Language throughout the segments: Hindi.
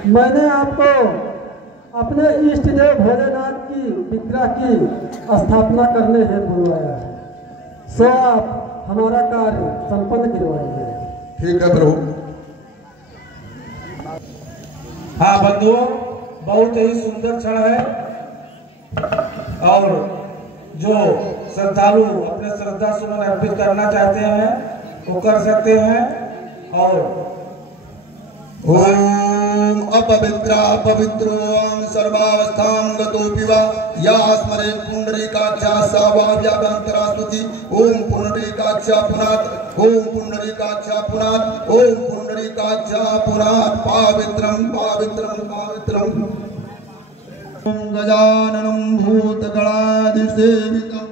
मैंने आपको अपने इष्ट देव भोलेनाथ की विग्रह की स्थापना करने हेतु बुलवाया है, सो आप हमारा कार्य संपन्न करवाइए। ठीक है प्रभु। हाँ बंधुओं, बहुत ही सुंदर क्षण है और जो श्रद्धालु अपने श्रद्धा सुमन अर्पित करना चाहते हैं वो कर सकते हैं। और ओम अपवित्रा पवित्रो सर्वावस्थां गतोऽपि वा या स्मरेत् पुंडरीकाक्षा सा वा व्याभ्यन्तरा स्तुति। ओम पुंडरीकाक्षा पुनात्, ओम पुंडरीकाक्षा पुनात्, ओम पुंडरीकाक्षा पुनात्। पावित्रं पावित्रं पावित्रम्। ओम गजाननं भूतगणादिसेवितं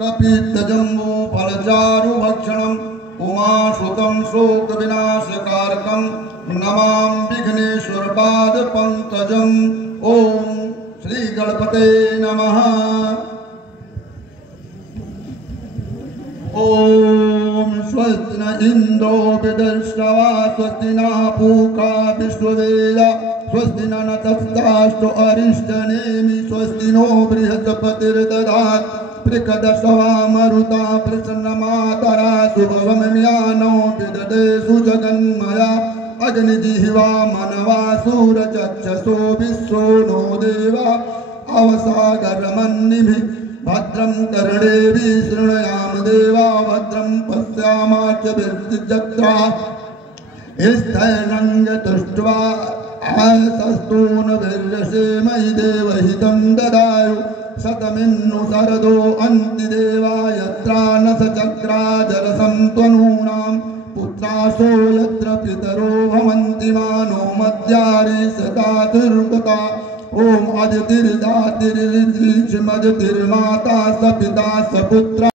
कपित्थजम्बो फलचारुभक्षणम् उमासुतं शोकविनाशकारकं नमामि विघ्नेश्वर पाद पंकजम्। ओम श्री गणपते नमः। ओम स्वस्ति न इंद्रो विदर्शवा स्वस्ति न पूषा विश्ववेदा स्वस्ति न नक्षत्रास्तु अरिष्टनेमि स्वस्ति नो बृहस्पतिर्दधात् प्रकदशवा मरुता प्रसन्नमातरा शुभवमन्यानो विदधे सुजगन्मया अग्निजिह्वा मनवा सूरचक्षसो विश्वो नो देवा अवसागरमन्निभिः भद्रं कर्णेभिः शृणुयाम देवा भद्रं पश्यामार्चभिर्जत्रा स्थैर्यङ्गतुष्ट्वा आसस्तूनभिर्यसेमहि देवहितं ददायु शतमिन्नु शरदो अन्ति देवा यत्रा न सचक्रा जलसंत्वनूनां पुत्रासो यत्र पितरो भवन्ति मानो मद्यारि सदा दुर्गता। ओम अदितिर्दातिर्मदितिर्माता स पिता स पुत्र